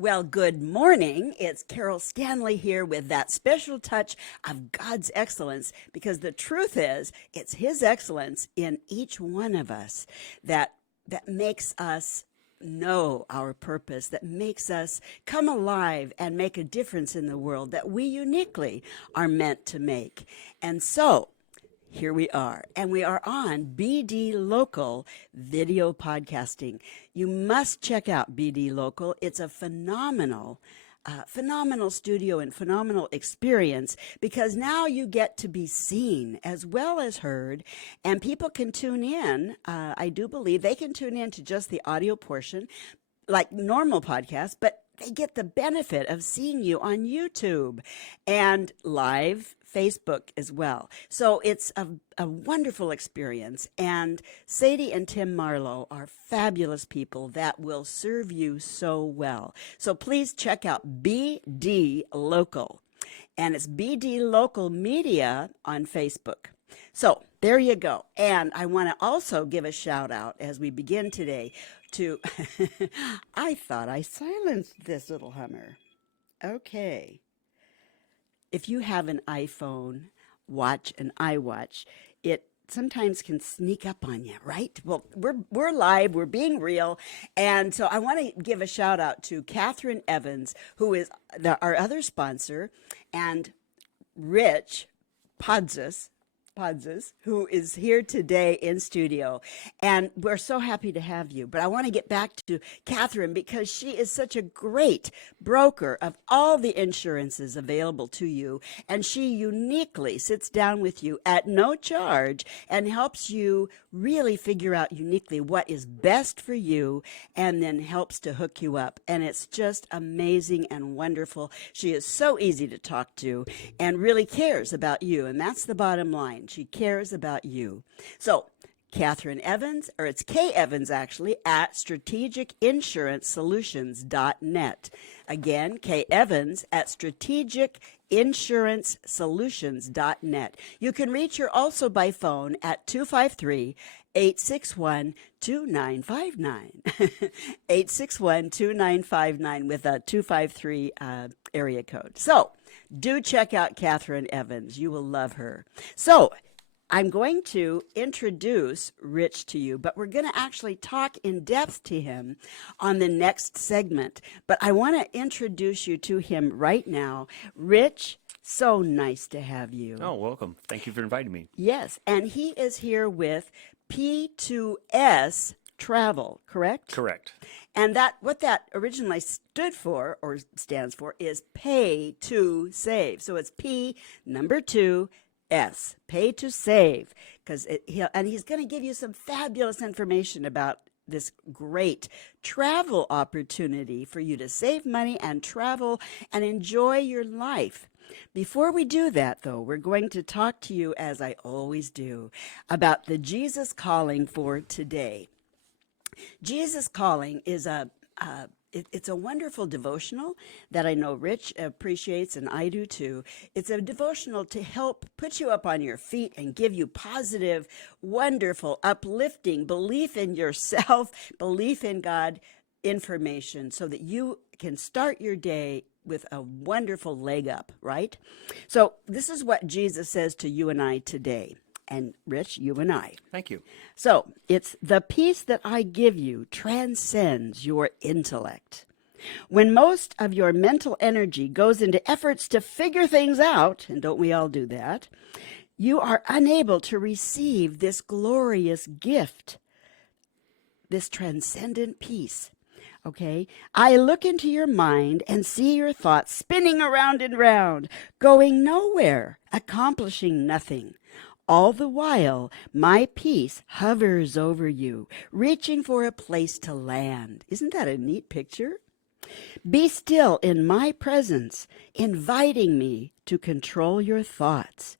Well, good morning. It's Carol Stanley here with that special touch of God's excellence because the truth is, it's His excellence in each one of us that makes us know our purpose, that makes us come alive and make a difference in the world that we uniquely are meant to make. And so, here we are, and we are on BD Local video podcasting. You must check out BD Local. It's a phenomenal studio and phenomenal experience because now you get to be seen as well as heard, and people can tune in. I do believe they can tune in to just the audio portion, like normal podcasts, but they get the benefit of seeing you on YouTube and live Facebook as well. So it's a wonderful experience. And Sadie and Tim Marlowe are fabulous people that will serve you so well. So please check out BD Local. And it's BD Local Media on Facebook. So there you go. And I want to also give a shout out as we begin today to, I thought I silenced this little hummer. Okay. If you have an iPhone, watch, an iWatch, it sometimes can sneak up on you, right? Well, we're live, we're being real, and so I want to give a shout out to Catherine Evans, who is our other sponsor, and Rich Podzis, who is here today in studio. And we're so happy to have you. But I want to get back to Catherine because she is such a great broker of all the insurances available to you. And she uniquely sits down with you at no charge and helps you really figure out uniquely what is best for you and then helps to hook you up. And it's just amazing and wonderful. She is so easy to talk to and really cares about you. And that's the bottom line. She cares about you. So, Catherine Evans, or it's Kay Evans actually, at strategicinsurancesolutions.net. Again, Kay Evans at strategicinsurancesolutions.net. You can reach her also by phone at 253-861-2959. 861-2959 with a 253 area code. So, do check out Catherine Evans. You will love her. So, I'm going to introduce Rich to you, but we're going to actually talk in depth to him on the next segment. But I want to introduce you to him right now. Rich, so nice to have you. Oh, welcome. Thank you for inviting me. Yes, and he is here with P2S Travel, correct? Correct. And what that originally stood for or stands for is pay to save. So it's P number 2 S, pay to save, because he's going to give you some fabulous information about this great travel opportunity for you to save money and travel and enjoy your life. Before we do that, though, we're going to talk to you, as I always do, about the Jesus Calling for today. Jesus Calling is it's a wonderful devotional that I know Rich appreciates and I do too. It's a devotional to help put you up on your feet and give you positive, wonderful, uplifting belief in yourself, belief in God information so that you can start your day with a wonderful leg up, right? So this is what Jesus says to you and I today. And Rich, you and I. Thank you. So it's the peace that I give you transcends your intellect. When most of your mental energy goes into efforts to figure things out, and don't we all do that, you are unable to receive this glorious gift, this transcendent peace. Okay, I look into your mind and see your thoughts spinning around and round, going nowhere, accomplishing nothing. All the while, my peace hovers over you, reaching for a place to land. Isn't that a neat picture? Be still in my presence, inviting me to control your thoughts.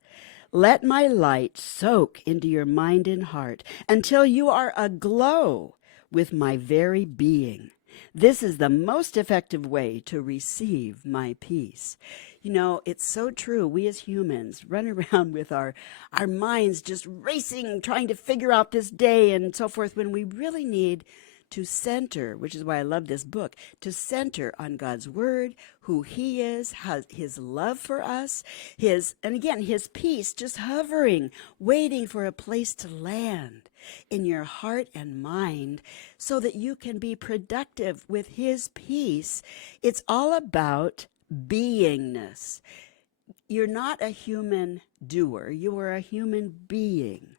Let my light soak into your mind and heart until you are aglow with my very being. This is the most effective way to receive my peace. You know, it's so true. We as humans run around with our minds just racing, trying to figure out this day and so forth, when we really need to center, which is why I love this book, to center on God's word, who he is, his love for us, and again, his peace just hovering, waiting for a place to land in your heart and mind so that you can be productive with his peace. It's all about beingness. You're not a human doer, you are a human being.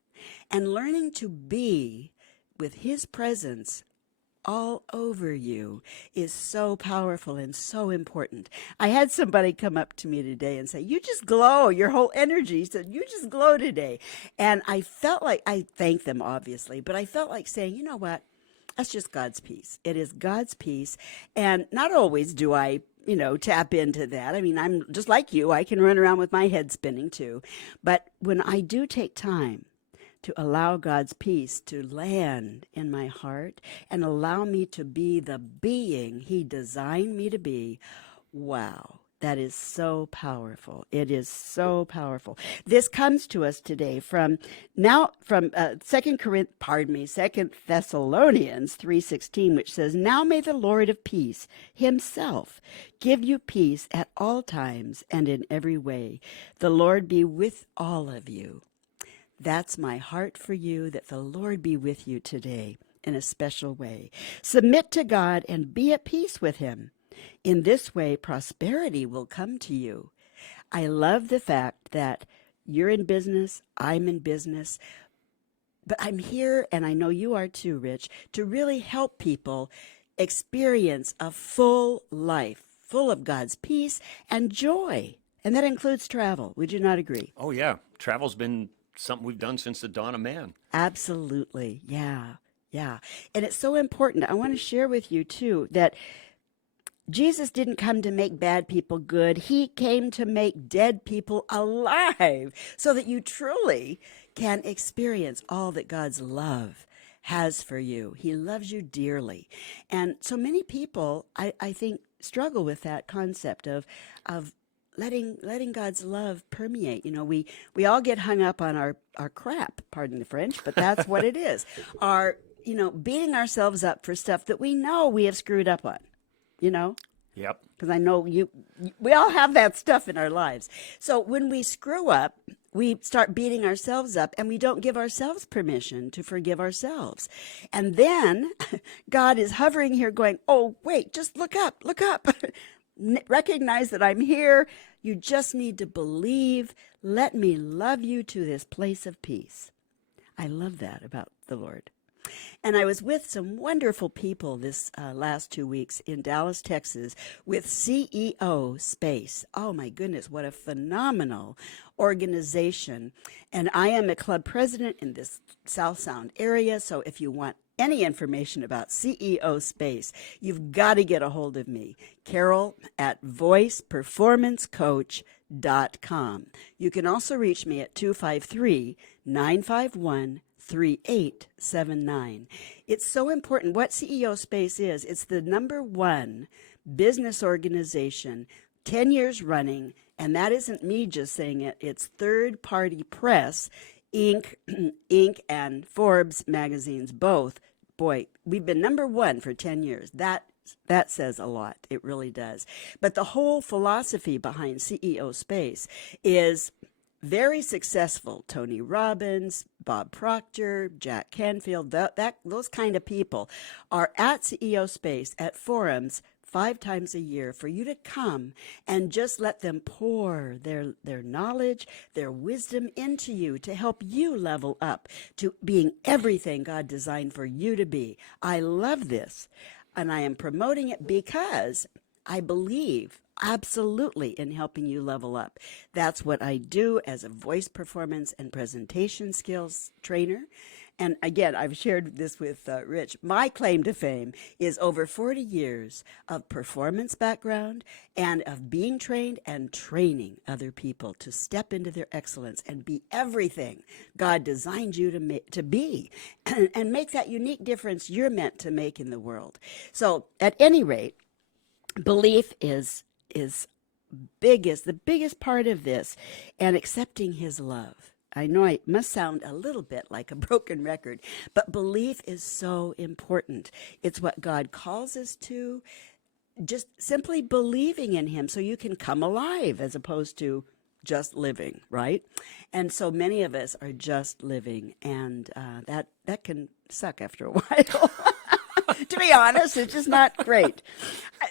And learning to be with his presence all over you is so powerful and so important. I had somebody come up to me today and say, "You just glow, your whole energy said, you just glow today." And I felt like, I thanked them obviously, but I felt like saying, you know what? That's just God's peace. It is God's peace. And not always do I tap into that. I mean, I'm just like you. I can run around with my head spinning too. But when I do take time to allow God's peace to land in my heart and allow me to be the being he designed me to be, wow, that is so powerful. It is so powerful. This comes to us today from 2 Thessalonians 3:16, which says, "Now may the Lord of peace himself give you peace at all times and in every way. The Lord be with all of you." That's my heart for you, that the Lord be with you today in a special way. Submit to God and be at peace with him. In this way, prosperity will come to you. I love the fact that you're in business, I'm in business, but I'm here, and I know you are too, Rich, to really help people experience a full life, full of God's peace and joy. And that includes travel. Would you not agree? Oh, yeah. Travel's been something we've done since the dawn of man. Absolutely. Yeah. Yeah. And it's so important. I want to share with you, too, that Jesus didn't come to make bad people good. He came to make dead people alive so that you truly can experience all that God's love has for you. He loves you dearly. And so many people, I think, struggle with that concept of letting God's love permeate. We all get hung up on our crap, pardon the French, but that's what it is. Beating ourselves up for stuff that we know we have screwed up on. Yep. Because I know we all have that stuff in our lives. So when we screw up, we start beating ourselves up and we don't give ourselves permission to forgive ourselves. And then God is hovering here going, "Oh, wait, just look up. Recognize that I'm here. You just need to believe. Let me love you to this place of peace." I love that about the Lord. And I was with some wonderful people this last 2 weeks in Dallas, Texas, with CEO Space. Oh my goodness, what a phenomenal organization. And I am a club president in this South Sound area. So if you want any information about CEO Space, you've got to get a hold of me, Carol at voiceperformancecoach.com. You can also reach me at 253-951-3879. It's so important what CEO Space is. It's the #1 business organization, 10 years running, and that isn't me just saying it. It's third-party press, Inc. and Forbes magazines, both. Boy, we've been #1 for 10 years. That says a lot. It really does. But the whole philosophy behind CEO Space is very successful. Tony Robbins, Bob Proctor, Jack Canfield, those kind of people are at CEO Space at forums 5 times a year for you to come and just let them pour their knowledge, their wisdom into you to help you level up to being everything God designed for you to be. I love this, and I am promoting it because I believe absolutely in helping you level up. That's what I do as a voice performance and presentation skills trainer. And again, I've shared this with Rich. My claim to fame is over 40 years of performance background and of being trained and training other people to step into their excellence and be everything God designed you to be and make that unique difference you're meant to make in the world. So at any rate, belief is the biggest part of this, and accepting his love. I know I must sound a little bit like a broken record, but belief is so important. It's what God calls us to, just simply believing in Him so you can come alive as opposed to just living, right? And so many of us are just living, and that can suck after a while. To be honest, it's just not great.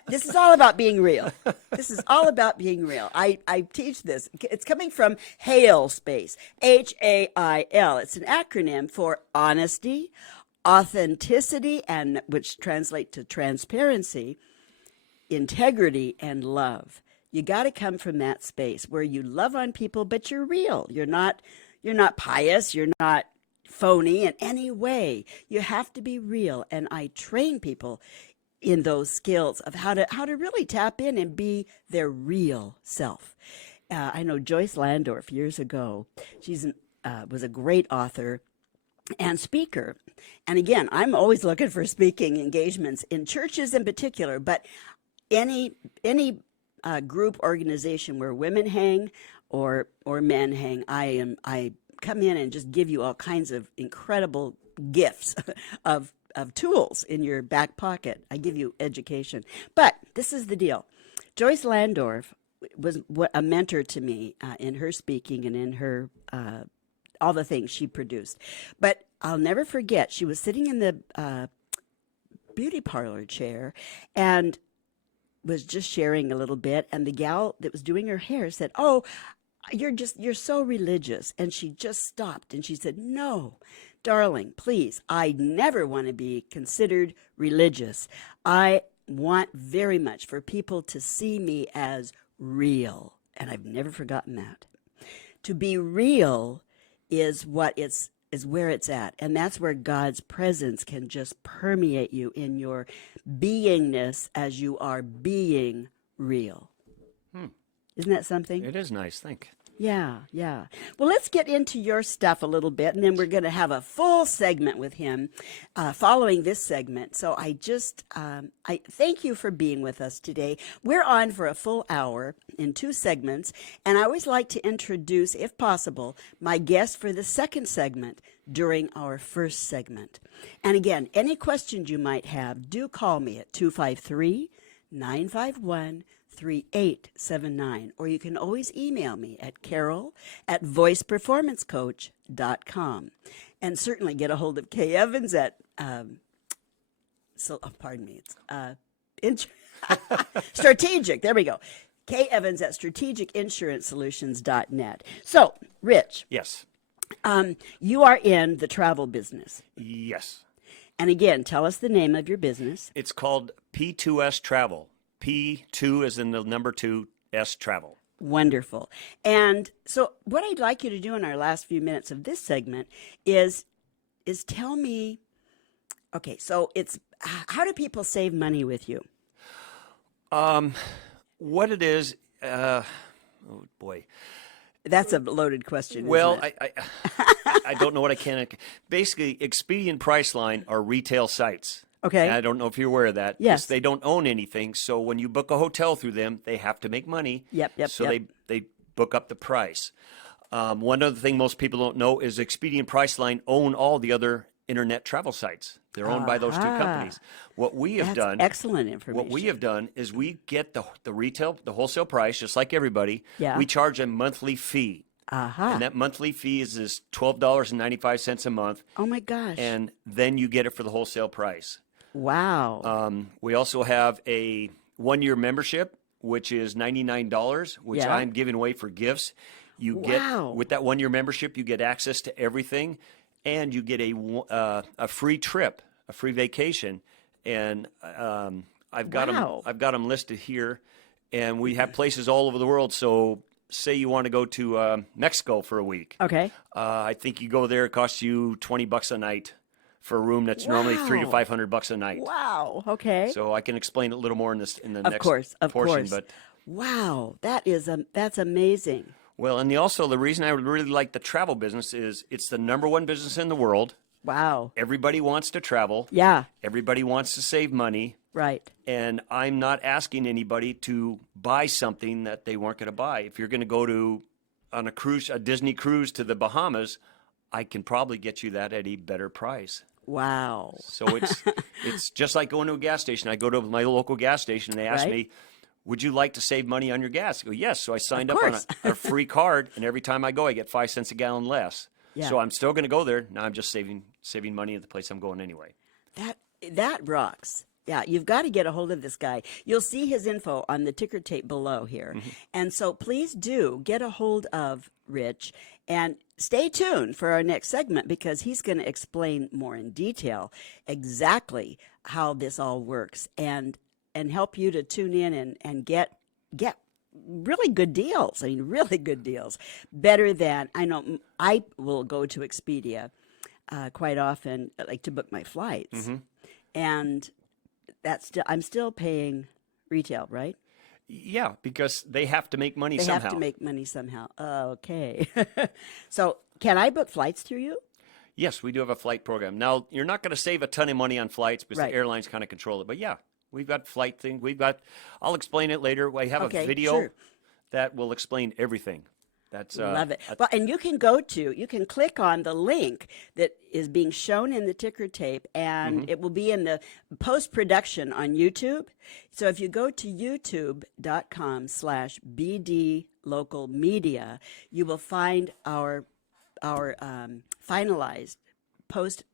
This is all about being real. This is all about being real. I teach this. It's coming from HAIL space, HAIL. It's an acronym for honesty, authenticity, and which translate to transparency, integrity, and love. You got to come from that space where you love on people, but you're real. You're not pious. You're not phony in any way. You have to be real. And I train people in those skills of how to really tap in and be their real self. I know Joyce Landorf years ago. She's was a great author and speaker. And again, I'm always looking for speaking engagements in churches in particular, but any group organization where women hang or men hang, I come in and just give you all kinds of incredible gifts of tools in your back pocket. I give you education. But this is the deal. Joyce Landorf was a mentor to me in her speaking and in her all the things she produced. But I'll never forget, she was sitting in the beauty parlor chair and was just sharing a little bit, and the gal that was doing her hair said, "Oh, you're so religious." And she just stopped and she said, "No, darling, please, I never want to be considered religious. I want very much for people to see me as real." And I've never forgotten that. To be real is where it's at. And that's where God's presence can just permeate you in your beingness as you are being real. Isn't that something? It is nice. Think. Yeah, yeah. Well, let's get into your stuff a little bit, and then we're going to have a full segment with him following this segment. So I thank you for being with us today. We're on for a full hour in 2 segments, and I always like to introduce, if possible, my guest for the second segment during our first segment. And again, any questions you might have, do call me at 253-951-3879, or you can always email me at carol@voiceperformancecoach.com. And certainly get a hold of Kay Evans at, Strategic, there we go. Kay Evans at strategicinsurancesolutions.net. So, Rich, Yes. You are in the travel business. Yes. And again, tell us the name of your business. It's called P2S Travel. P2 is in the number 2, S Travel. Wonderful. And so what I'd like you to do in our last few minutes of this segment is tell me, okay, so it's, how do people save money with you? What it is, oh boy. That's a loaded question. Well, isn't it? I don't know what I can. Basically, Expedia and Priceline are retail sites. Okay. And I don't know if you're aware of that. Yes. They don't own anything, so when you book a hotel through them, they have to make money. Yep. So they book up the price. One other thing most people don't know is Expedia and Priceline own all the other internet travel sites. They're owned by those 2 companies. What we have That's done, excellent information. what we have done is we get the wholesale price, just like everybody. Yeah. We charge a monthly fee. And that monthly fee is $12.95 a month. Oh my gosh. And then you get it for the wholesale price. Wow. We also have a 1-year membership, which is $99, which Yeah. I'm giving away for gifts. You Wow. get with that 1-year membership, you get access to everything, and you get a free trip, a free vacation. And I've got Wow. them listed here, and we have places all over the world. So say you want to go to Mexico for a week. Okay. I think you go there, it costs you $20 a night for a room that's normally $300 to Wow. $500 a night. Wow. Okay. So I can explain it a little more in the Of next course. portion. But Wow. That's amazing. well, and the reason I would really like the travel business is it's the number 1 business in the world. Wow. Everybody wants to travel. Yeah. Everybody wants to save money. Right. And I'm not asking anybody to buy something that they weren't going to buy. If you're going to go to on a Disney cruise to the Bahamas, I can probably get you that at a better price. Wow. So it's just like going to a gas station. I go to my local gas station and they ask Right. me, "Would you like to save money on your gas?" I go, "Yes." So I signed up on course. a free card, and every time I go, I get 5 cents a gallon less. Yeah. So I'm still going to go there. Now I'm just saving money at the place I'm going anyway. That rocks. Yeah, you've got to get a hold of this guy. You'll see his info on the ticker tape below here. And so please do get a hold of Rich and stay tuned for our next segment because he's going to explain more in detail exactly how this all works and help you to tune in and get really good deals. I mean, really good deals. Better than, I know I will go to Expedia quite often, like to book my flights. And I'm still paying retail, right? Yeah, because they have to make money They somehow. have to make money somehow. Okay. So can I book flights through you? Yes, we do have a flight program. Now, you're not going to save a ton of money on flights because Right. the airlines kind of control it. But yeah, we've got flight things. I'll explain it later. I have Okay, a video sure. that will explain everything. That's Love it. Well, and you can click on the link that is being shown in the ticker tape, and it will be in the post-production on YouTube. So if you go to youtube.com/BD Local Media, you will find our finalized post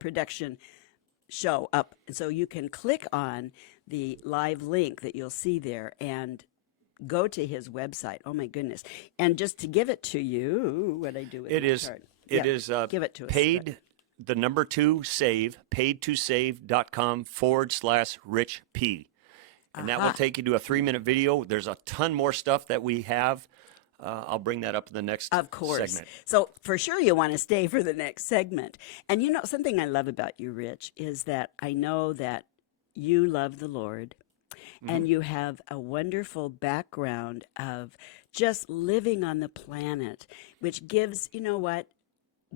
production show up. And so you can click on the live link that you'll see there and go to his website. Oh my goodness. And just to give it to you, what I do with It my is. card. It Yeah, is give it to us. paid. The number 2 save paid2save.com/Rich P. And that will Aha. take you to a 3-minute video. There's a ton more stuff that we have. I'll bring that up in the next Of course. segment. So for sure you want to stay for the next segment. And you know, something I love about you, Rich, is that I know that you love the Lord and you have a wonderful background of just living on the planet, which gives, you know what,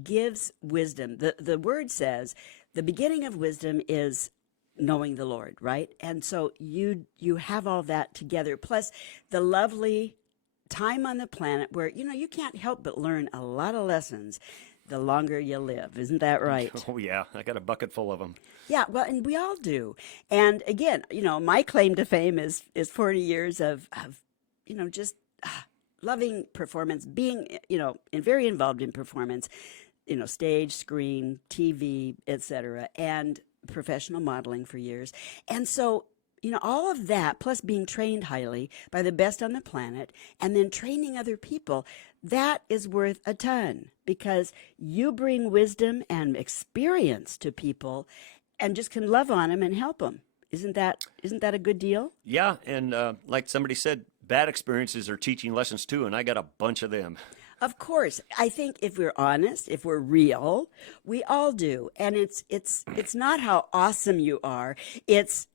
gives wisdom. The word says the beginning of wisdom is knowing the Lord, right? And so you have all that together, plus the lovely time on the planet where, you know, you can't help but learn a lot of lessons the longer you live. Isn't that right? Oh, yeah. I got a bucket full of them. Yeah, well, and we all do. And again, you know, my claim to fame is 40 years of you know, just loving performance, being, you know, very involved in performance, you know, stage, screen, TV, etc., and professional modeling for years. And so, you know, all of that, plus being trained highly by the best on the planet, and then training other people, that is worth a ton because you bring wisdom and experience to people and just can love on them and help them. Isn't that a good deal? Yeah. And like somebody said, bad experiences are teaching lessons too. And I got a bunch of them. Of course. I think if we're honest, if we're real, we all do. And it's not how awesome you are. It's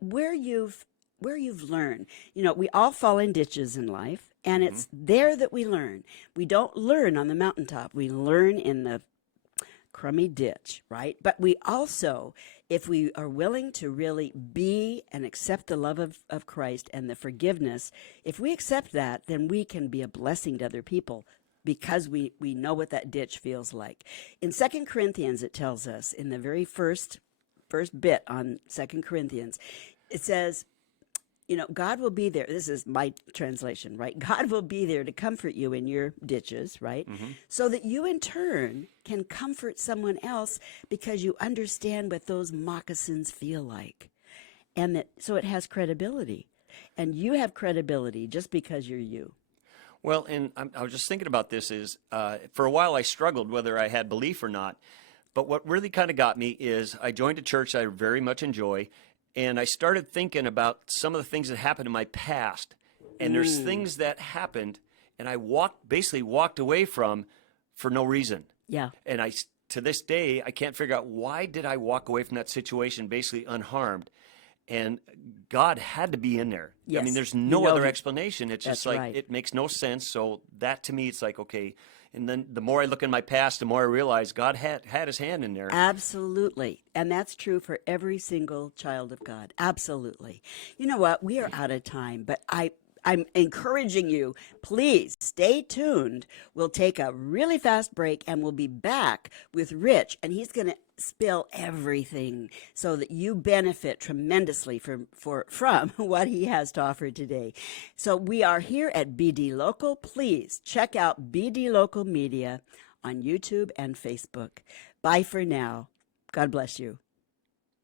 where you've learned. You know, we all fall in ditches in life, and it's there that we learn. We don't learn on the mountaintop. We learn in the crummy ditch, right? But we also, if we are willing to really be and accept the love of Christ and the forgiveness, if we accept that, then we can be a blessing to other people because we know what that ditch feels like. In 2 Corinthians, it tells us in the very first bit on 2 Corinthians, it says, you know, God will be there. This is my translation, right? God will be there to comfort you in your ditches, right? So that you in turn can comfort someone else because you understand what those moccasins feel like. And that, so it has credibility. And you have credibility just because you're you. Well, and I was just thinking about this is for a while I struggled whether I had belief or not. But what really kind of got me is I joined a church I very much enjoy, and I started thinking about some of the things that happened in my past. And there's things that happened, and I basically walked away from for no reason. Yeah. And to this day, I can't figure out why did I walk away from that situation basically unharmed. And God had to be in there. I Yes. mean, there's You no know other he- explanation. It's just That's like, right. it makes no sense. So that to me, it's like, okay. And then the more I look in my past, the more I realize God had his hand in there. Absolutely. And that's true for every single child of God. Absolutely. You know what? We are out of time, but I I'm encouraging you, please stay tuned. We'll take a really fast break and we'll be back with Rich, and he's going to spill everything so that you benefit tremendously from what he has to offer today. So we are here at BD Local. Please check out BD Local Media on YouTube and Facebook. Bye for now. God bless you.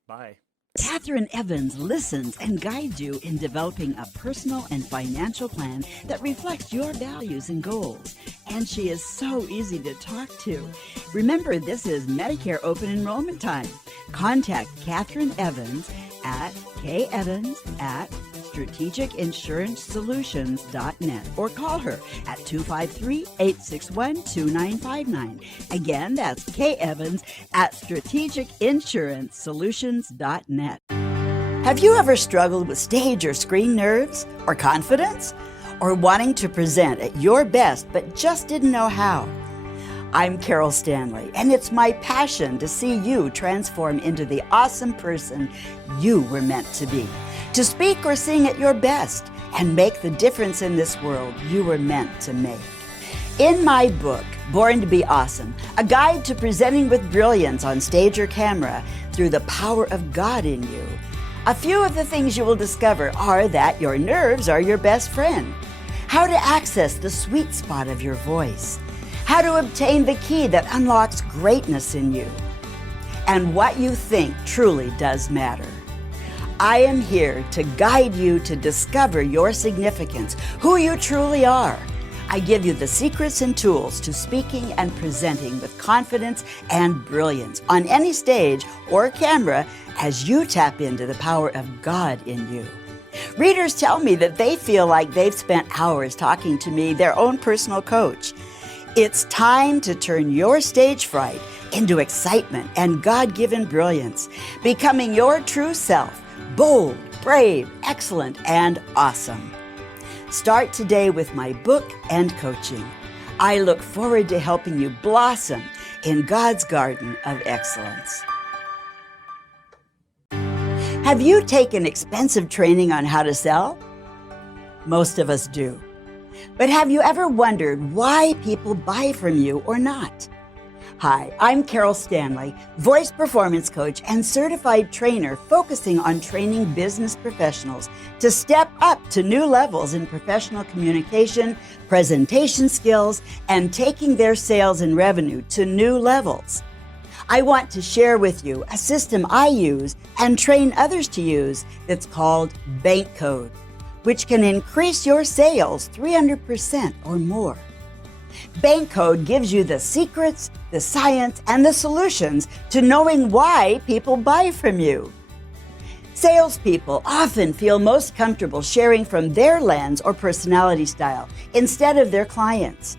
Bye. Catherine Evans listens and guides you in developing a personal and financial plan that reflects your values and goals. And she is so easy to talk to. Remember, this is Medicare open enrollment time. Contact Catherine Evans at kevans@strategicinsuranceSolutions.net or call her at 253-861-2959. Again, that's kevans@strategicinsuranceSolutions.net. Have you ever struggled with stage or screen nerves or confidence? Or wanting to present at your best but just didn't know how? I'm Carol Stanley, and it's my passion to see you transform into the awesome person you were meant to be, to speak or sing at your best, and make the difference in this world you were meant to make. In my book, Born to Be Awesome, a guide to presenting with brilliance on stage or camera through the power of God in you, a few of the things you will discover are that your nerves are your best friend, how to access the sweet spot of your voice, how to obtain the key that unlocks greatness in you, and what you think truly does matter. I am here to guide you to discover your significance, who you truly are. I give you the secrets and tools to speaking and presenting with confidence and brilliance on any stage or camera as you tap into the power of God in you. Readers tell me that they feel like they've spent hours talking to me, their own personal coach. It's time to turn your stage fright into excitement and God-given brilliance, becoming your true self, bold, brave, excellent, and awesome. Start today with my book and coaching. I look forward to helping you blossom in God's garden of excellence. Have you taken expensive training on how to sell? Most of us do. But have you ever wondered why people buy from you or not? Hi, I'm Carol Stanley, voice performance coach and certified trainer focusing on training business professionals to step up to new levels in professional communication, presentation skills, and taking their sales and revenue to new levels. I want to share with you a system I use and train others to use that's called Bank Code, which can increase your sales 300% or more. Bank Code gives you the secrets, the science, and the solutions to knowing why people buy from you. Salespeople often feel most comfortable sharing from their lens or personality style instead of their clients.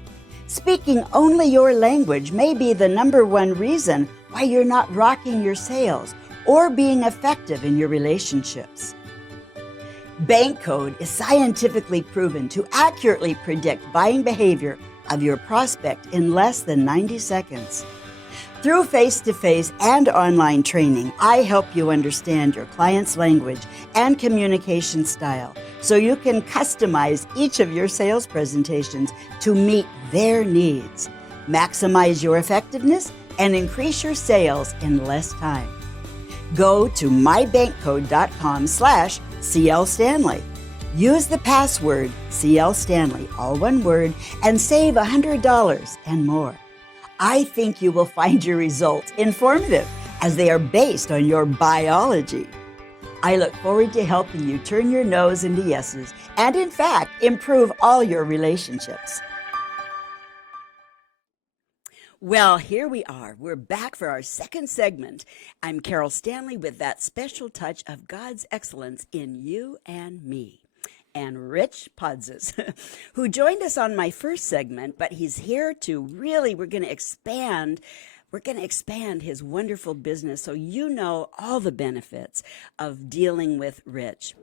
Speaking only your language may be the number one reason why you're not rocking your sales or being effective in your relationships. Bank Code is scientifically proven to accurately predict buying behavior of your prospect in less than 90 seconds. Through face-to-face and online training, I help you understand your client's language and communication style so you can customize each of your sales presentations to meet their needs, maximize your effectiveness, and increase your sales in less time. Go to mybankcode.com/CL Stanley. Use the password CL Stanley, all one word, and save $100 and more. I think you will find your results informative as they are based on your biology. I look forward to helping you turn your no's into yeses and, in fact, improve all your relationships. Well, here we are. We're back for our second segment. I'm Carol Stanley with that special touch of God's excellence in you and me. And Rich Pudzis, who joined us on my first segment, but he's here to really, we're going to expand his wonderful business so you know all the benefits of dealing with Rich.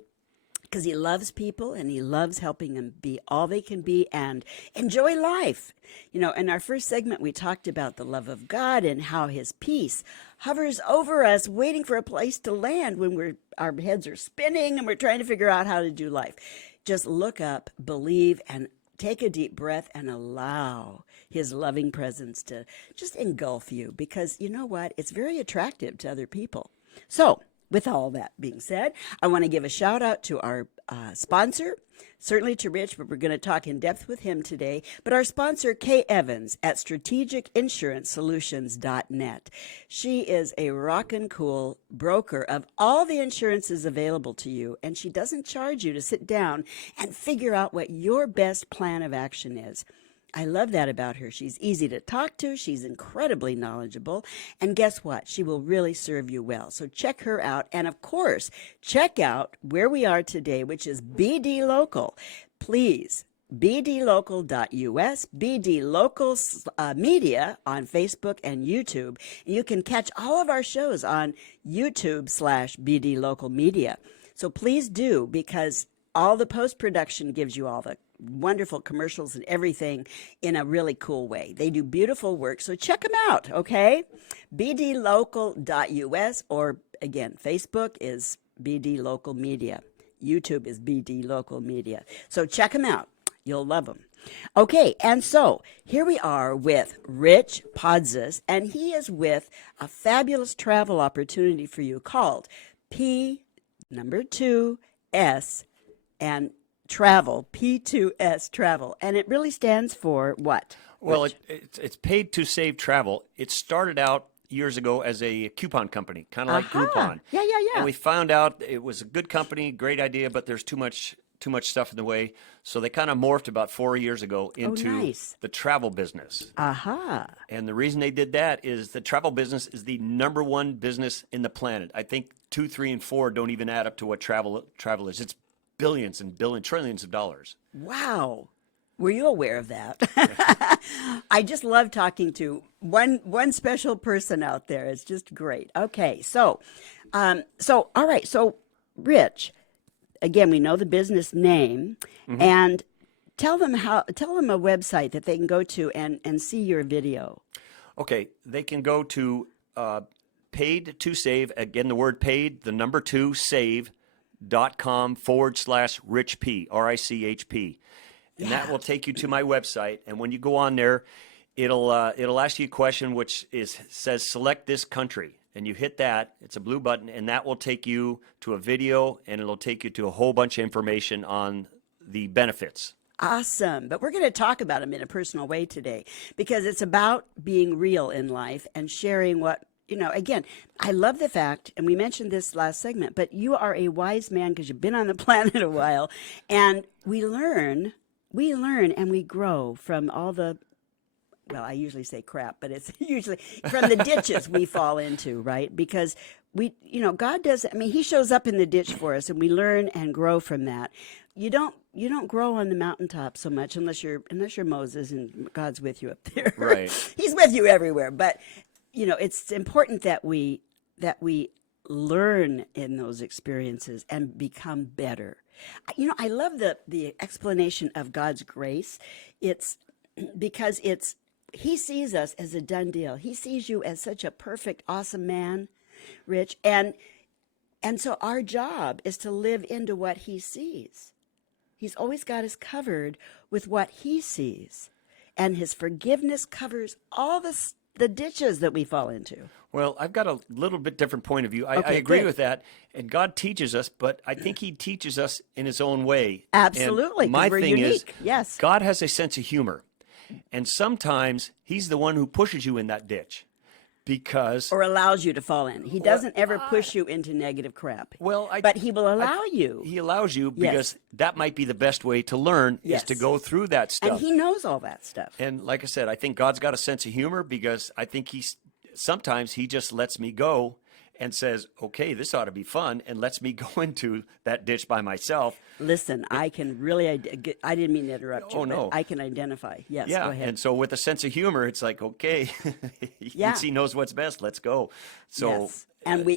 Because he loves people and he loves helping them be all they can be and enjoy life. You know, in our first segment, we talked about the love of God and how his peace hovers over us, waiting for a place to land when our heads are spinning and we're trying to figure out how to do life. just look up, believe, and take a deep breath and allow his loving presence to just engulf you, because you know what? It's very attractive to other people. So, with all that being said, I want to give a shout out to our sponsor, certainly to Rich, but we're going to talk in depth with him today. But our sponsor, Kay Evans at strategicinsuranceSolutions.net. She is a rockin' cool broker of all the insurances available to you, and she doesn't charge you to sit down and figure out what your best plan of action is. I love that about her. She's easy to talk to. She's incredibly knowledgeable. And guess what? She will really serve you well. So check her out. And of course, check out where we are today, which is BD Local. Please, bdlocal.us, BD Local Media on Facebook and YouTube. And you can catch all of our shows on YouTube/BD Local Media. So please do, because all the post-production gives you all the wonderful commercials and everything in a really cool way. They do beautiful work, so check them out, okay? bdlocal.us, or again, Facebook is BD Local Media. YouTube is BD Local Media. So check them out. You'll love them. Okay, and so here we are with Rich Podzis, and he is with a fabulous travel opportunity for you called P2S and Travel, P2S Travel. And it really stands for what? Well, it's Paid to Save Travel. It started out years ago as a coupon company, kind of like Groupon. Yeah. And we found out it was a good company, great idea, but there's too much stuff in the way. So they kind of morphed about 4 years ago into the travel business. And the reason they did that is the travel business is the #1 business in the planet. I think 2, 3, and 4 don't even add up to what travel is. It's billions and trillions of dollars. Wow. Were you aware of that? I just love talking to one special person out there. It's just great. Okay, so all right. So, Rich, again, we know the business name, and tell them a website that they can go to and see your video. Okay, they can go to Paid to Save. Again, the word paid, the number 2 save.com/Rich P, RICHP. And that will take you to my website. And when you go on there, it'll ask you a question which says select this country. And you hit that, it's a blue button, and that will take you to a video, and it'll take you to a whole bunch of information on the benefits. Awesome. But we're going to talk about them in a personal way today, because it's about being real in life and sharing what, again, I love the fact, and we mentioned this last segment, but you are a wise man because you've been on the planet a while, and we learn and we grow from all the, well, I usually say crap, but it's usually from the ditches we fall into, right? Because God does, he shows up in the ditch for us, and we learn and grow from that. You don't grow on the mountaintop so much unless you're Moses and God's with you up there. Right. He's with you everywhere. But it's important that we learn in those experiences and become better. I love the explanation of God's grace. It's because He sees us as a done deal. He sees you as such a perfect, awesome man, Rich, and so our job is to live into what He sees. He's always got us covered with what He sees, and His forgiveness covers all the ditches that we fall into. Well, I've got a little bit different point of view. I agree with that, and God teaches us, but I think He teaches us in His own way. Absolutely. And my we're thing unique. is, yes, God has a sense of humor, and sometimes He's the one who pushes you in that ditch, because or allows you to fall in. He doesn't ever push you into negative crap. But He will allow you. He allows you because that might be the best way to learn is to go through that stuff. And He knows all that stuff. And like I said, I think God's got a sense of humor, because I think sometimes He just lets me go and says, okay, this ought to be fun, and lets me go into that ditch by myself. Listen, I can really, I didn't mean to interrupt you. Oh, no. I can identify. Yes, Yeah, go ahead. and so with a sense of humor, it's like, okay, He knows what's best. Let's go. So, yes. And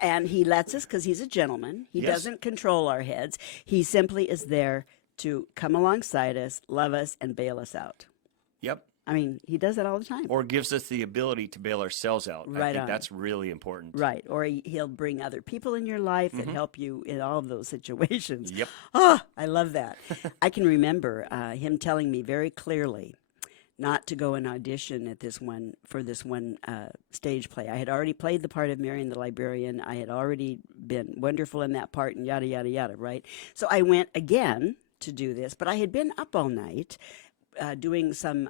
and He lets us because He's a gentleman. He doesn't control our heads. He simply is there to come alongside us, love us, and bail us out. Yep. I mean, he does that all the time. Or gives us the ability to bail ourselves out. I Right think on. that's really important. Right. Or he'll bring other people in your life that help you in all of those situations. Yep. Oh, I love that. I can remember him telling me very clearly not to go and audition at this one for this one stage play. I had already played the part of Marion the Librarian. I had already been wonderful in that part and yada, yada, yada, right? So I went again to do this, but I had been up all night doing some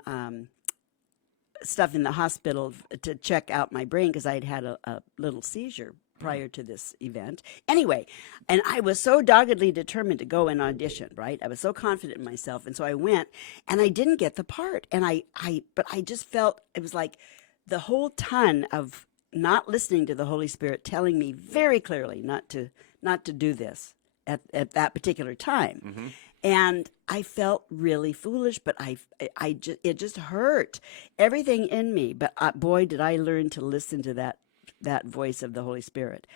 stuff in the hospital to check out my brain because I had had a little seizure prior to this event. Anyway, and I was so doggedly determined to go and audition, right? I was so confident in myself. And so I went and I didn't get the part. And but I just felt it was like the whole ton of not listening to the Holy Spirit telling me very clearly not to do this at that particular time. And I felt really foolish, but it just hurt everything in me. But boy, did I learn to listen to that voice of the Holy Spirit.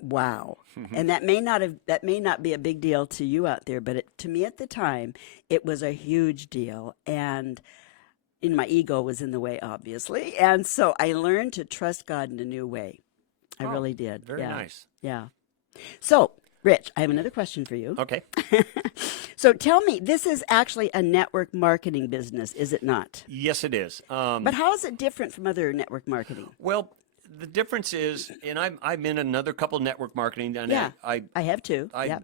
Wow. And that may not be a big deal to you out there, but to me at the time, it was a huge deal. And my ego was in the way, obviously. And so I learned to trust God in a new way. I really did. Very nice. Yeah. So, Rich, I have another question for you. Okay. So tell me, this is actually a network marketing business, is it not? Yes, it is. But how is it different from other network marketing? Well, the difference is, and I'm in another couple of network marketing, and Yeah, I have too. Yeah.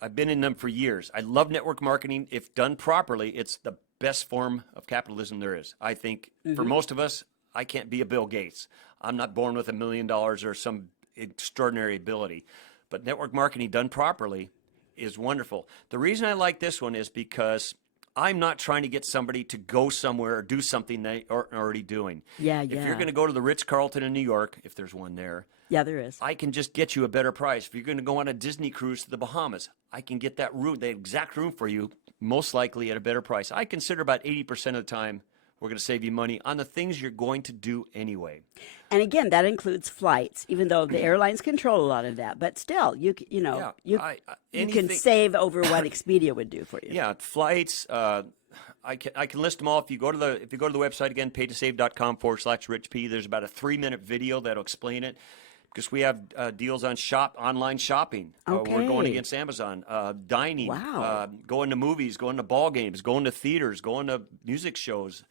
I've been in them for years. I love network marketing. If done properly, it's the best form of capitalism there is. I think for most of us, I can't be a Bill Gates. I'm not born with $1 million or some extraordinary ability. But network marketing done properly is wonderful. The reason I like this one is because I'm not trying to get somebody to go somewhere or do something they aren't already doing. Yeah, If yeah. you're going to go to the Ritz-Carlton in New York, if there's one there, Yeah, there is. I can just get you a better price. If you're going to go on a Disney cruise to the Bahamas, I can get that room, the exact room for you, most likely at a better price. I consider about 80% of the time we're going to save you money on the things you're going to do anyway. And again, that includes flights, even though the airlines control a lot of that. But still, you can anything- save over what Expedia would do for you. Yeah, flights. I can list them all. If you go to the website again, paytosave.com/Rich P. There's about a 3-minute video that'll explain it. Because we have deals on online shopping. We're going Okay. against Amazon. Dining. Wow. Going to movies, going to ball games, going to theaters, going to music shows,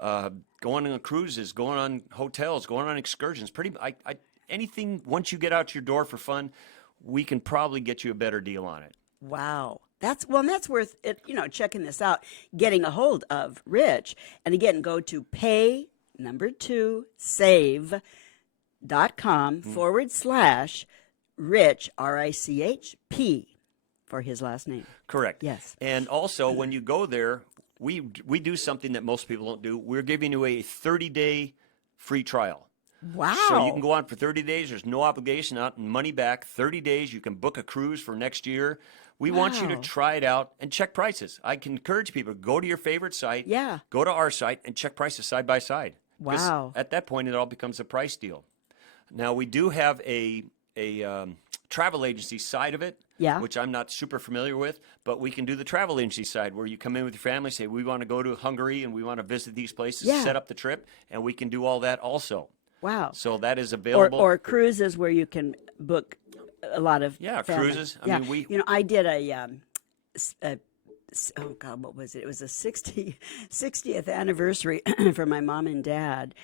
going on cruises, going on hotels, going on excursions. Anything once you get out your door for fun, we can probably get you a better deal on it. Wow. That's worth it, checking this out, getting a hold of Rich. And again, go to pay2save.com/Rich, RICHP, for his last name. Correct. Yes. And also, when you go there, we do something that most people don't do. We're giving you a 30-day free trial. Wow. So you can go on for 30 days. There's no obligation, not money back. 30 days. You can book a cruise for next year. We want you to Wow. try it out and check prices. I can encourage people to go to your favorite site. Yeah. Go to our site and check prices side by side. 'Cause Wow. At that point, it all becomes a price deal. Now, we do have a travel agency side of it, Yeah. which I'm not super familiar with, but we can do the travel agency side where you come in with your family, say, we want to go to Hungary and we want to visit these places, Yeah. set up the trip, and we can do all that also. Wow. So that is available. Or cruises where you can book a lot of Yeah, family. cruises. I Yeah. mean, I did oh God, what was it? It was a 60th anniversary for my mom and dad.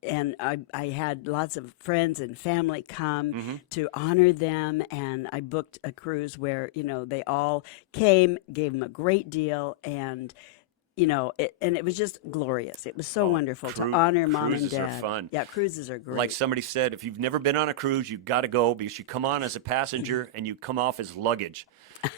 And I had lots of friends and family come to honor them, and I booked a cruise where they all came, gave them a great deal, and it was just glorious. It was so wonderful to honor mom and cruises are dad. fun. Yeah, cruises are great. Like somebody said, if you've never been on a cruise, you've got to go because you come on as a passenger and you come off as luggage.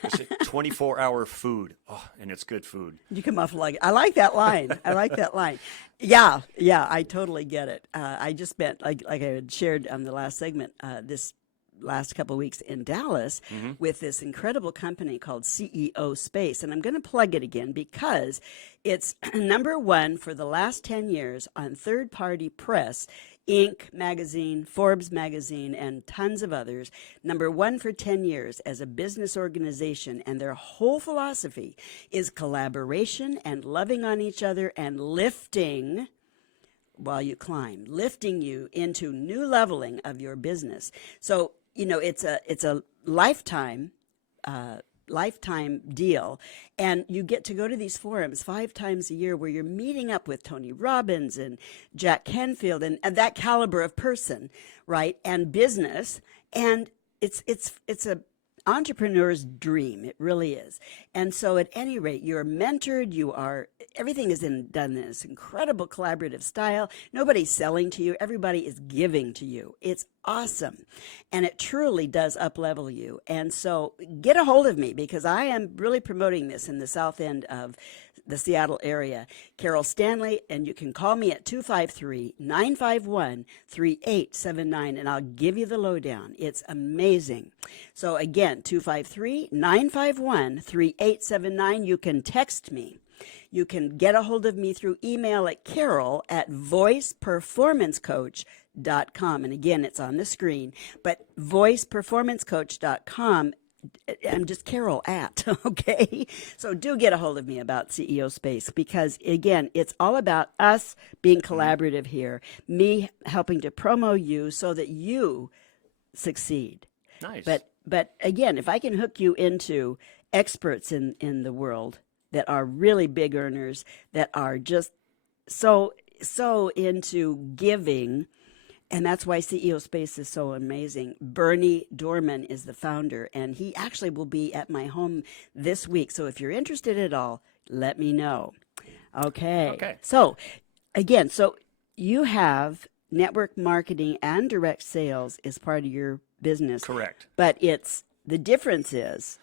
It's a 24-hour food. Oh, and it's good food. You come off like I like that line. I like that line. Yeah, I totally get it. I just spent like I had shared on the last segment this last couple of weeks in Dallas with this incredible company called CEO Space, and I'm going to plug it again because it's #1 for the last 10 years on third-party press Inc. magazine, Forbes magazine, and tons of others. #1 for 10 years as a business organization, and their whole philosophy is collaboration and loving on each other and lifting while you climb, lifting you into new leveling of your business. So, it's a lifetime deal, and you get to go to these forums 5 times a year where you're meeting up with Tony Robbins and Jack Canfield and that caliber of person, right? And business, and it's a entrepreneur's dream. It really is. And so at any rate, you're mentored, everything is done in this incredible collaborative style. Nobody's selling to you. Everybody is giving to you. It's awesome. And it truly does up-level you. And so get a hold of me, because I am really promoting this in the south end of the Seattle area. Carol Stanley, and you can call me at 253-951-3879, and I'll give you the lowdown. It's amazing. So again, 253-951-3879. You can text me. You can get a hold of me through email at carol@voiceperformancecoach.com. And again, it's on the screen, but voiceperformancecoach.com. I'm just Carol at, okay? So do get a hold of me about CEO Space, because again, it's all about us being collaborative here, me helping to promo you so that you succeed. Nice. But again, if I can hook you into experts in the world that are really big earners, that are just so into giving. And that's why CEO Space is so amazing. Bernie Dorman is the founder, and he actually will be at my home this week. So if you're interested at all, let me know. Okay. So again, you have network marketing and direct sales is part of your business. Correct. But the difference is,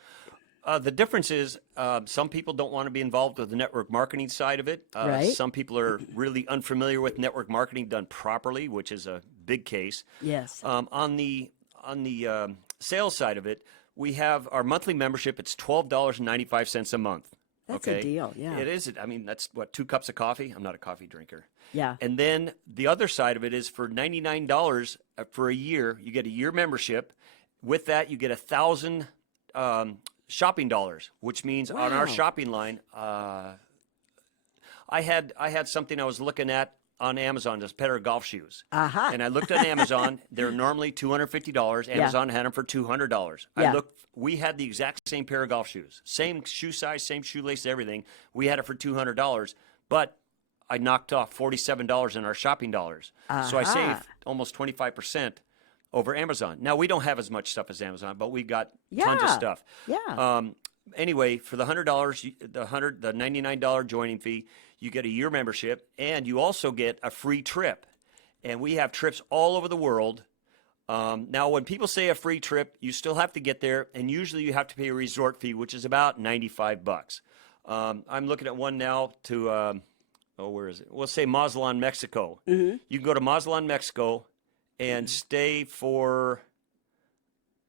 some people don't want to be involved with the network marketing side of it. Right. Some people are really unfamiliar with network marketing done properly, which is a big case. yes. On the sales side of it, we have our monthly membership. It's $12.95 a month. That's a deal, yeah. It is. I mean, that's what, 2 cups of coffee? I'm not a coffee drinker. Yeah. And then the other side of it is for $99 for a year, you get a year membership. With that, you get 1,000 shopping dollars, which means on our Wow. shopping line, I had something I was looking at on Amazon, this pair of golf shoes. Aha. And I looked at Amazon. They're normally $250. Amazon had them for $200. Yeah. We had the exact same pair of golf shoes, same shoe size, same shoelace, everything. We had it for $200, but I knocked off $47 in our shopping dollars. So I Aha. saved almost 25% over Amazon. Now, we don't have as much stuff as Amazon, but we got tons of Yeah. stuff. Yeah. Anyway, for the $100, the $99 joining fee, you get a year membership, and you also get a free trip. And we have trips all over the world. Now, when people say a free trip, you still have to get there, and usually you have to pay a resort fee, which is about $95. I'm looking at one now to, where is it? We'll say Mazatlan, Mexico. Mm-hmm. You can go to Mazatlan, Mexico, and stay for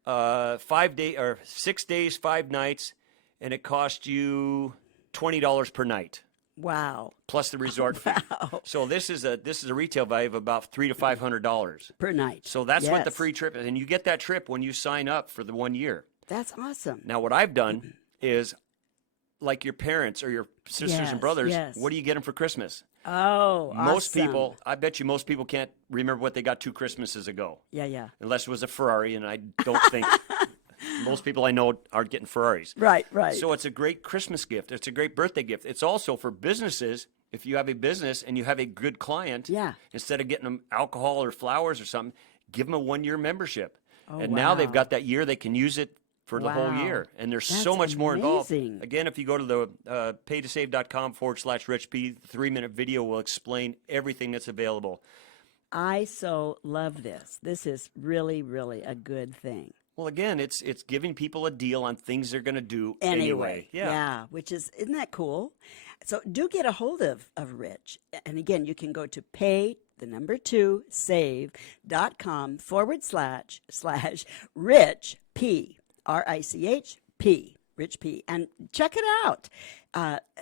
5 days or 6 days, 5 nights, and it costs you $20 per night Wow. plus the resort fee. Wow. So this is a retail value of about $300 to $500 Per night. So that's what the Yes. free trip is, and you get that trip when you sign up for the 1 year. That's awesome. Now, what I've done is, like your parents or your sisters Yes, and brothers, yes. what do you get them for Christmas? Oh, Most awesome. people, I bet you most people can't remember what they got 2 Christmases ago. Yeah. Unless it was a Ferrari, and I don't think most people I know aren't getting Ferraris. Right. So it's a great Christmas gift. It's a great birthday gift. It's also for businesses. If you have a business and you have a good client, Yeah. instead of getting them alcohol or flowers or something, give them a 1-year membership. Oh, And now they've wow. got that year. They can use it for the whole Wow. year. And there's so That's much more involved. amazing. Again, if you go to the paytosave.com/Rich P, the 3-minute video will explain everything that's available. I so love this. This is really, really a good thing. Well, again, it's giving people a deal on things they're going to do Anyway, Yeah. which isn't that cool? So do get a hold of Rich. And again, you can go to pay2save.com//Rich P, RICHP, Rich P, and check it out.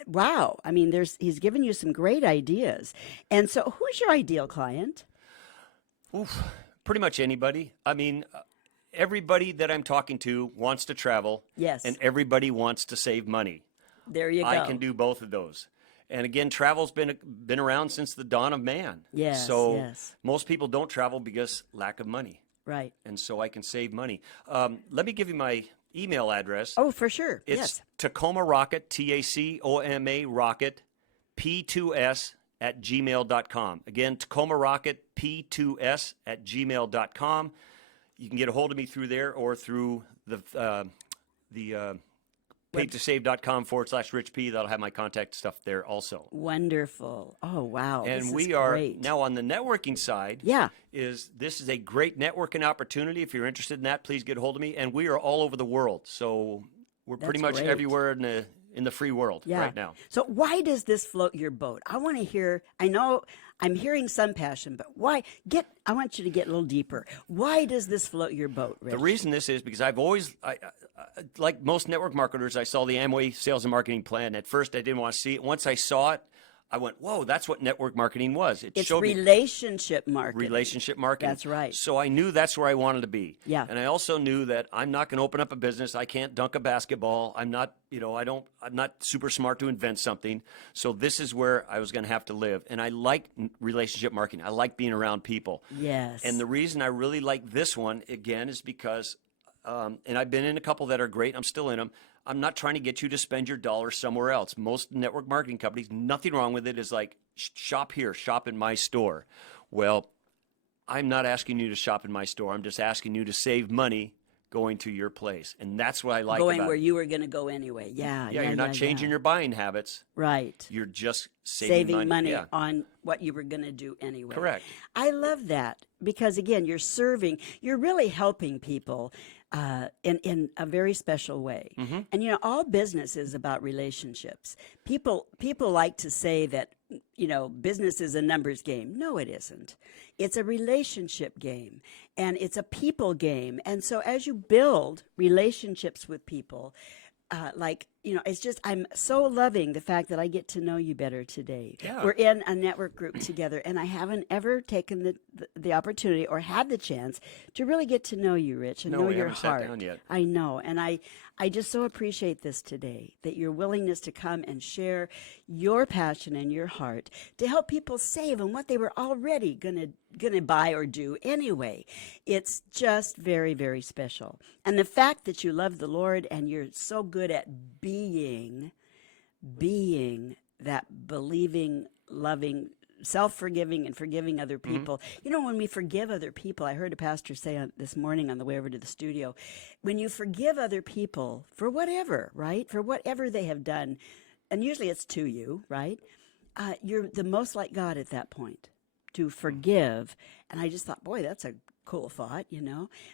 Wow. I mean, he's given you some great ideas. And so who's your ideal client? Oof, pretty much anybody. I mean, everybody that I'm talking to wants to travel, Yes. and everybody wants to save money. There you go. I can do both of those. And again, travel's been around since the dawn of man. Yes, So yes. most people don't travel because lack of money, Right. and so I can save money. Let me give you my email address. Oh, for sure. It's Yes. Tacoma Rocket, Tacoma Rocket, P2S at gmail.com. Again, Tacoma Rocket, P2S at gmail.com. You can get a hold of me through there or through the paidtosave.com/Rich P. That'll have my contact stuff there also. Wonderful. Oh, wow. And This we is are great. now on the networking side. Yeah. This is a great networking opportunity. If you're interested in that, please get a hold of me. And we are all over the world, so we're pretty That's much great. everywhere in the free world Yeah. right now. So why does this float your boat? I want to hear, I know I'm hearing some passion, but why? I want you to get a little deeper. Why does this float your boat, Rich? The reason this is because I've always, like most network marketers, I saw the Amway sales and marketing plan. At first, I didn't want to see it. Once I saw it, I went, whoa, that's what network marketing was. It It's showed me relationship marketing. relationship marketing. That's right. So I knew that's where I wanted to be. Yeah. And I also knew that I'm not going to open up a business. I can't dunk a basketball. I'm not, I'm not super smart to invent something. So this is where I was going to have to live. And I like relationship marketing. I like being around people. Yes. And the reason I really like this one, again, is because, and I've been in a couple that are great. I'm still in them. I'm not trying to get you to spend your dollars somewhere else. Most network marketing companies, nothing wrong with it, is like, shop here, shop in my store. Well, I'm not asking you to shop in my store. I'm just asking you to save money going to your place. And that's what I like going about where it. you were going to go anyway. Yeah. Yeah, you're not changing your buying habits. Right. You're just Saving money Yeah, on what you were going to do anyway. correct. I love that because, again, you're really helping people in a very special way. Mm-hmm. And, all business is about relationships. People like to say that, business is a numbers game. No, it isn't. It's a relationship game and it's a people game. And so as you build relationships with people, it's just, I'm so loving the fact that I get to know you better today. Yeah. We're in a network group together, and I haven't ever taken the opportunity or had the chance to really get to know you, Rich, and No, know we your haven't sat heart. down yet. I know, and I just so appreciate this today, that your willingness to come and share your passion and your heart to help people save on what they were already gonna buy or do anyway. It's just very, very special. And the fact that you love the Lord and you're so good at being that believing, loving, self-forgiving and forgiving other people. When we forgive other people, I heard a pastor say this morning on the way over to the studio, when you forgive other people for whatever, right? For whatever they have done, and usually it's to you, right? You're the most like God at that point, to forgive. And I just thought, boy, that's a cool thought,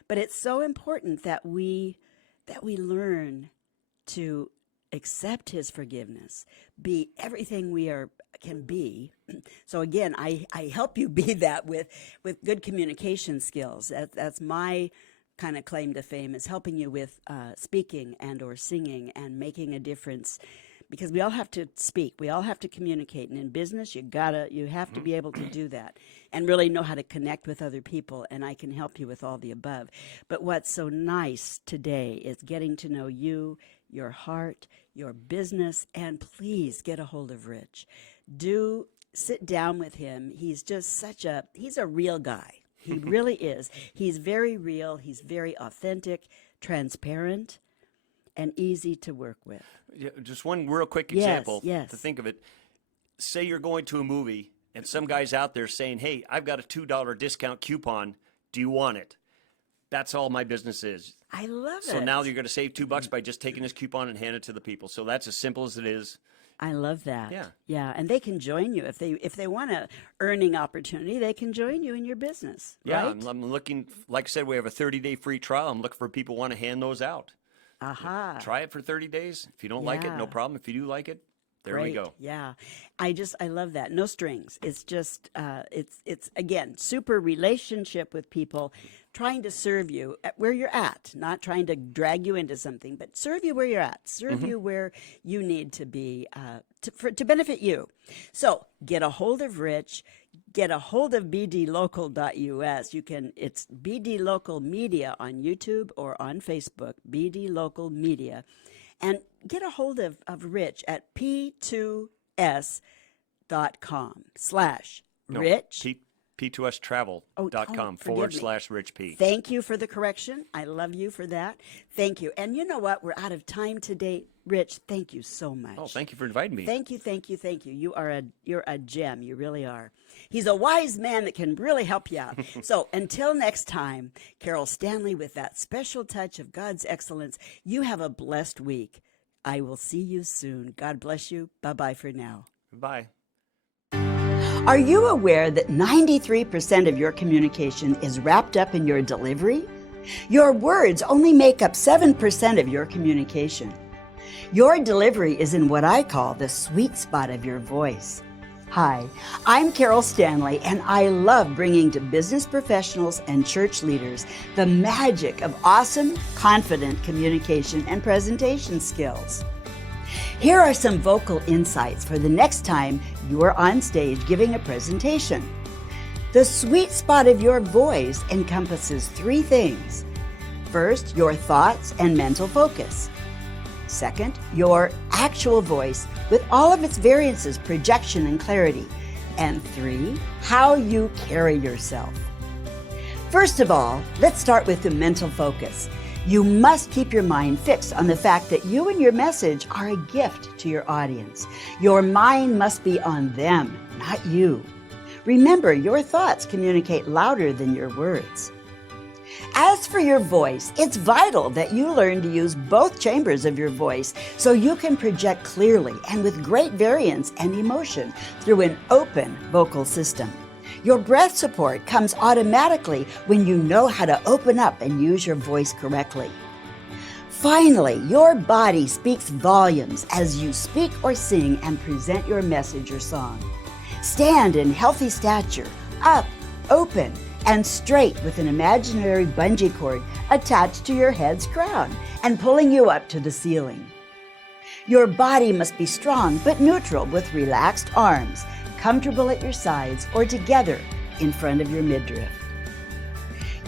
But it's so important that we learn to accept his forgiveness, be everything we can be. So again, I help you be that with good communication skills. That's my kind of claim to fame, is helping you with speaking and or singing and making a difference. Because we all have to speak, we all have to communicate, and in business, you have to be able to do that and really know how to connect with other people. And I can help you with all the above. But what's so nice today is getting to know you, your heart, your business, and please get a hold of Rich. Do sit down with him. He's just he's a real guy. He really is. He's very real. He's very authentic, transparent, and easy to work with. Yeah, just one real quick Yes, example yes. to think of it. Say you're going to a movie and some guy's out there saying, hey, I've got a $2 discount coupon. Do you want it? That's all my business is. I love it. So now you're going to save $2 by just taking this coupon and hand it to the people. So that's as simple as it is. I love that. Yeah. Yeah, and they can join you if they want a earning opportunity. They can join you in your business. Yeah, right? I'm looking, like I said, we have a 30-day free trial. I'm looking for people who want to hand those out. Aha. Try it for 30 days. If you don't like it, Yeah. no problem. If you do like it, there we Great. go. Yeah. I love that. No strings. It's just, it's again, super relationship with people, trying to serve you at where you're at, not trying to drag you into something, but serve you where you're at, serve you where you need to be, to benefit you. So get a hold of Rich, get a hold of bdlocal.us. It's BD Local Media on YouTube or on Facebook, BD Local Media. And get a hold of Rich at p2s.com/Rich. p2stravel.com /Rich P. Thank you for the correction. I love you for that. Thank you. And you know what? We're out of time today. Rich, thank you so much. Oh, thank you for inviting me. Thank you. You're a gem. You really are. He's a wise man that can really help you out. So until next time, Carol Stanley with that special touch of God's excellence. You have a blessed week. I will see you soon. God bless you. Bye-bye for now. Bye. Are you aware that 93% of your communication is wrapped up in your delivery? Your words only make up 7% of your communication. Your delivery is in what I call the sweet spot of your voice. Hi, I'm Carol Stanley, and I love bringing to business professionals and church leaders the magic of awesome, confident communication and presentation skills. Here are some vocal insights for the next time you are on stage giving a presentation. The sweet spot of your voice encompasses 3 things. First, your thoughts and mental focus. Second, your actual voice with all of its variances, projection, and clarity. And 3, how you carry yourself. First of all, let's start with the mental focus. You must keep your mind fixed on the fact that you and your message are a gift to your audience. Your mind must be on them, not you. Remember, your thoughts communicate louder than your words. As for your voice, it's vital that you learn to use both chambers of your voice so you can project clearly and with great variance and emotion through an open vocal system. Your breath support comes automatically when you know how to open up and use your voice correctly. Finally, your body speaks volumes as you speak or sing and present your message or song. Stand in healthy stature, up, open, and straight with an imaginary bungee cord attached to your head's crown and pulling you up to the ceiling. Your body must be strong but neutral with relaxed arms, comfortable at your sides or together in front of your midriff.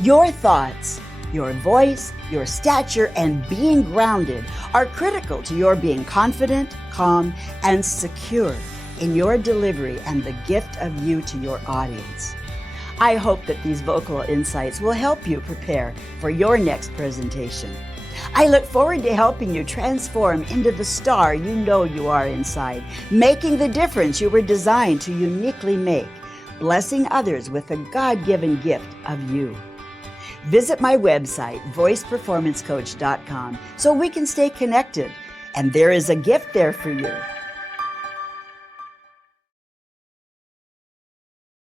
Your thoughts, your voice, your stature, and being grounded are critical to your being confident, calm, and secure in your delivery and the gift of you to your audience. I hope that these vocal insights will help you prepare for your next presentation. I look forward to helping you transform into the star you know you are inside, making the difference you were designed to uniquely make, blessing others with the God-given gift of you. Visit my website, voiceperformancecoach.com, so we can stay connected, and there is a gift there for you.